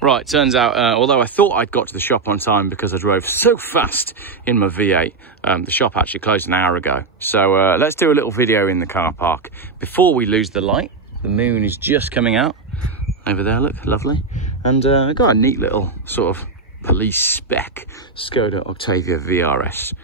Right, turns out, although I thought I'd got to the shop on time because I drove so fast in my V8, the shop actually closed an hour ago. So let's do a little video in the car park before we lose the light. The moon is just coming out over there, look, lovely. And I got a neat little sort of police spec Skoda Octavia VRS,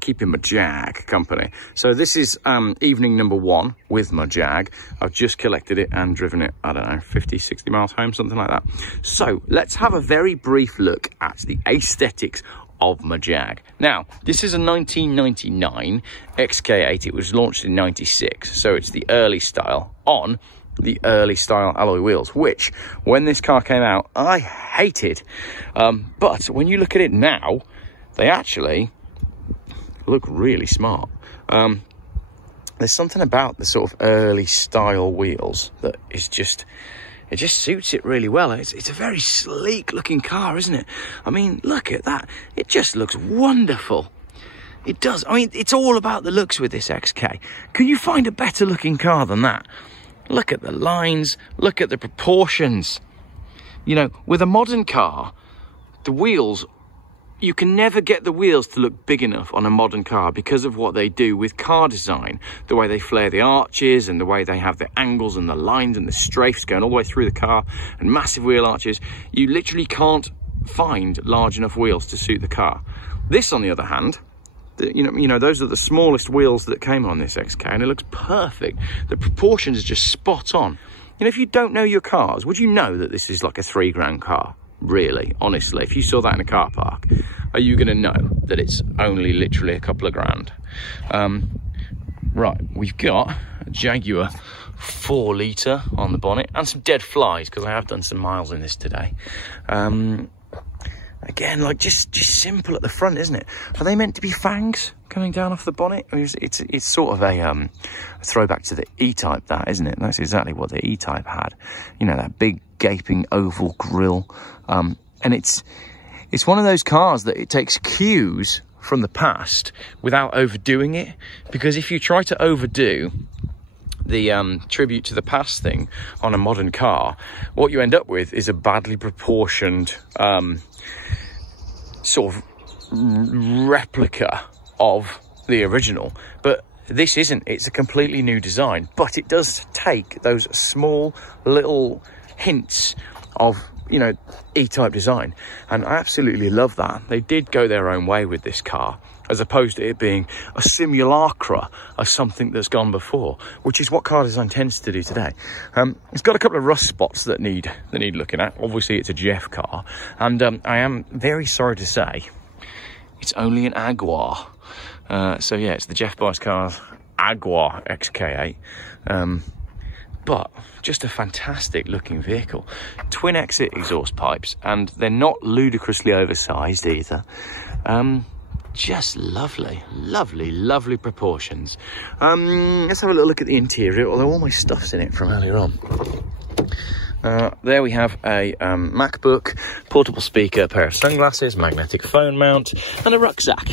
keeping my Jag company. So this is evening number 1 with my Jag. I've just collected it and driven it, I don't know, 50, 60 miles home, something like that. So let's have a very brief look at the aesthetics of my Jag. Now, this is a 1999 XK8. It was launched in 96, so it's the early style on the early style alloy wheels, which when this car came out I hated, but when you look at it now, they actually look really smart. There's something about the sort of early style wheels that is just, it just suits it really well. It's a very sleek looking car, isn't it? I mean, look at that, it just looks wonderful. It does. I mean, it's all about the looks with this XK. Can you find a better looking car than that? Look at the lines, look at the proportions. You know, with a modern car, the wheels, you can never get the wheels to look big enough on a modern car because of what they do with car design. The way they flare the arches and the way they have the angles and the lines and the strafes going all the way through the car and massive wheel arches. You literally can't find large enough wheels to suit the car. This, on the other hand, you know, those are the smallest wheels that came on this XK, and it looks perfect. The proportions are just spot on. You know, if you don't know your cars, would you know that this is like a £3 car? Really, honestly, if you saw that in a car park, are you going to know that it's only literally a couple of grand? Right, we've got a Jaguar 4 litre on the bonnet and some dead flies because I have done some miles in this today. Again, like just simple at the front, isn't it? Are they meant to be fangs coming down off the bonnet? I mean, it's sort of a throwback to the E-Type, that, isn't it? That's exactly what the E-Type had. You know, that big gaping oval grille. And it's one of those cars that it takes cues from the past without overdoing it. Because if you try to overdo the tribute to the past thing on a modern car, what you end up with is a badly proportioned sort of replica of the original. But this isn't. It's a completely new design, but it does take those small little hints of, you know, E-Type design, and I absolutely love that. They did go their own way with this car, as opposed to it being a simulacra of something that's gone before, which is what car design tends to do today. It's got a couple of rust spots that need looking at. Obviously, it's a Geoff car, and I am very sorry to say it's only an Jaguar. So yeah, it's the Geoff buys cars Jaguar XK8. But just a fantastic looking vehicle. Twin exit exhaust pipes, and they're not ludicrously oversized either. Just lovely, lovely, lovely proportions. Let's have a little look at the interior, although all my stuff's in it from earlier on. There we have a MacBook, portable speaker, a pair of sunglasses, magnetic phone mount, and a rucksack.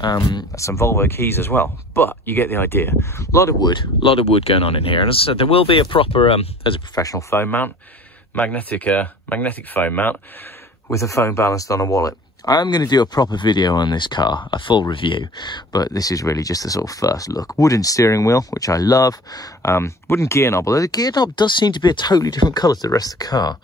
Some Volvo keys as well, but you get the idea. A lot of wood going on in here. And as I said, there will be a proper, there's a professional phone mount, magnetic phone mount with a phone balanced on a wallet. I am going to do a proper video on this car, a full review, but this is really just a sort of first look. Wooden steering wheel, which I love. Wooden gear knob, although the gear knob does seem to be a totally different colour to the rest of the car.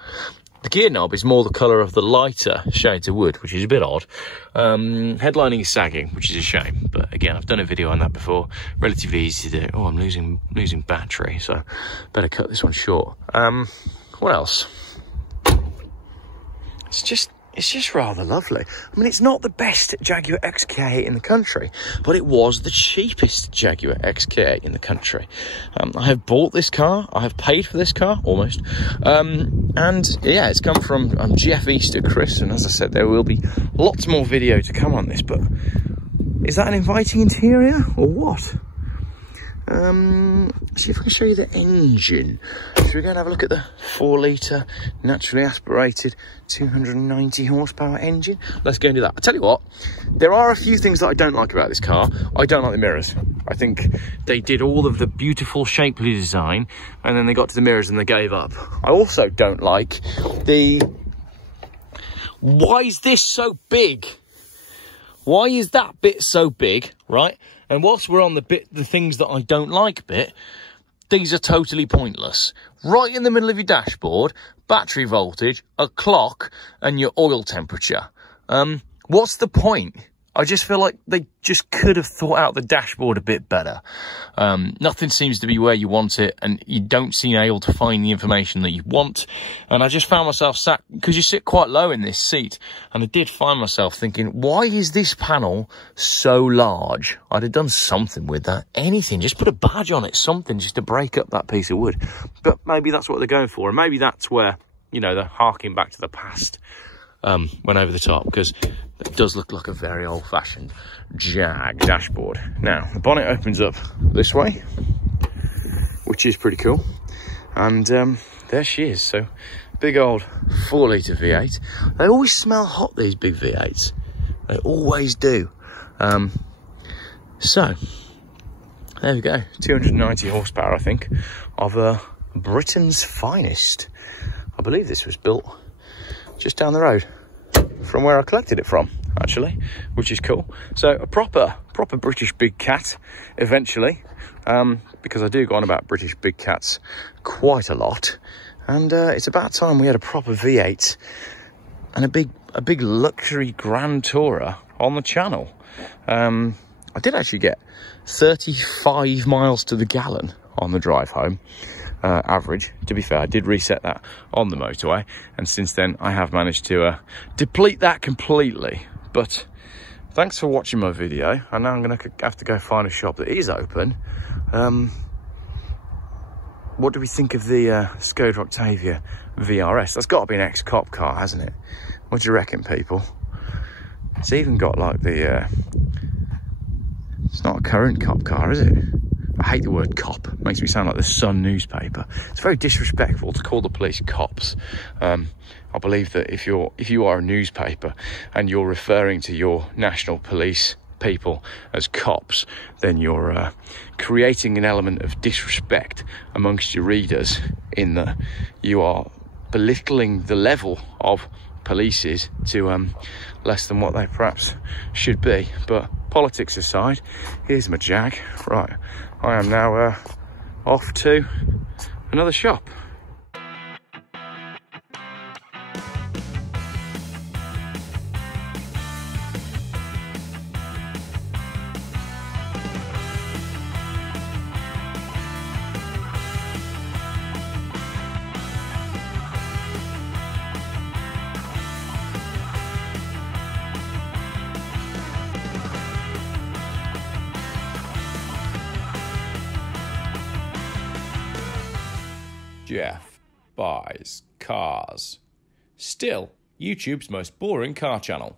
The gear knob is more the colour of the lighter shades of wood, which is a bit odd. Headlining is sagging, which is a shame, but again, I've done a video on that before. Relatively easy to do. Oh, I'm losing battery, so better cut this one short. What else? It's just rather lovely. I mean, it's not the best Jaguar XK8 in the country, but it was the cheapest Jaguar XK8 in the country. I have bought this car. I have paid for this car, almost. And yeah, it's come from Geoff Easter, Chris. And as I said, there will be lots more video to come on this, but is that an inviting interior or what? See if I can show you the engine. Should we go and have a look at the 4 litre naturally aspirated 290 horsepower engine? Let's go and do that. I tell you what, there are a few things that I don't like about this car. I don't like the mirrors. I think they did all of the beautiful shapely design and then they got to the mirrors and they gave up. I also don't like the Why is this so big? Why is that bit so big, right? And whilst we're on the things that I don't like bit, these are totally pointless. Right in the middle of your dashboard, battery voltage, a clock, and your oil temperature. What's the point? I just feel like they just could have thought out the dashboard a bit better. Nothing seems to be where you want it, and you don't seem able to find the information that you want. And I just found myself sat, because you sit quite low in this seat, and I did find myself thinking, why is this panel so large? I'd have done something with that. Anything, just put a badge on it, something, just to break up that piece of wood. But maybe that's what they're going for, and maybe that's where, you know, they're harking back to the past. Went over the top, because it does look like a very old-fashioned Jag dashboard. Now, the bonnet opens up this way, which is pretty cool. And there she is. So, big old 4-litre V8. They always smell hot, these big V8s. They always do. So, there we go. 290 horsepower, I think, of Britain's finest. I believe this was built just down the road from where I collected it from, actually, which is cool. So a proper British big cat eventually, because I do go on about British big cats quite a lot, and it's about time we had a proper V8 and a big luxury Grand Tourer on the channel. I did actually get 35 miles to the gallon on the drive home. Average. To be fair, I did reset that on the motorway, and since then I have managed to deplete that completely. But thanks for watching my video, and now I'm going to have to go find a shop that is open. What do we think of the Skoda Octavia VRS? That's got to be an ex-cop car, hasn't it? What do you reckon, people? It's even got like the it's not a current cop car, is it? I hate the word cop. It makes me sound like the Sun newspaper. It's very disrespectful to call the police cops. I believe that if you are a newspaper and you're referring to your national police people as cops, then you're creating an element of disrespect amongst your readers, in that you are belittling the level of polices to less than what they perhaps should be. But politics aside, here's my Jag. Right, I am now off to another shop. Geoff buys cars. Still YouTube's most boring car channel.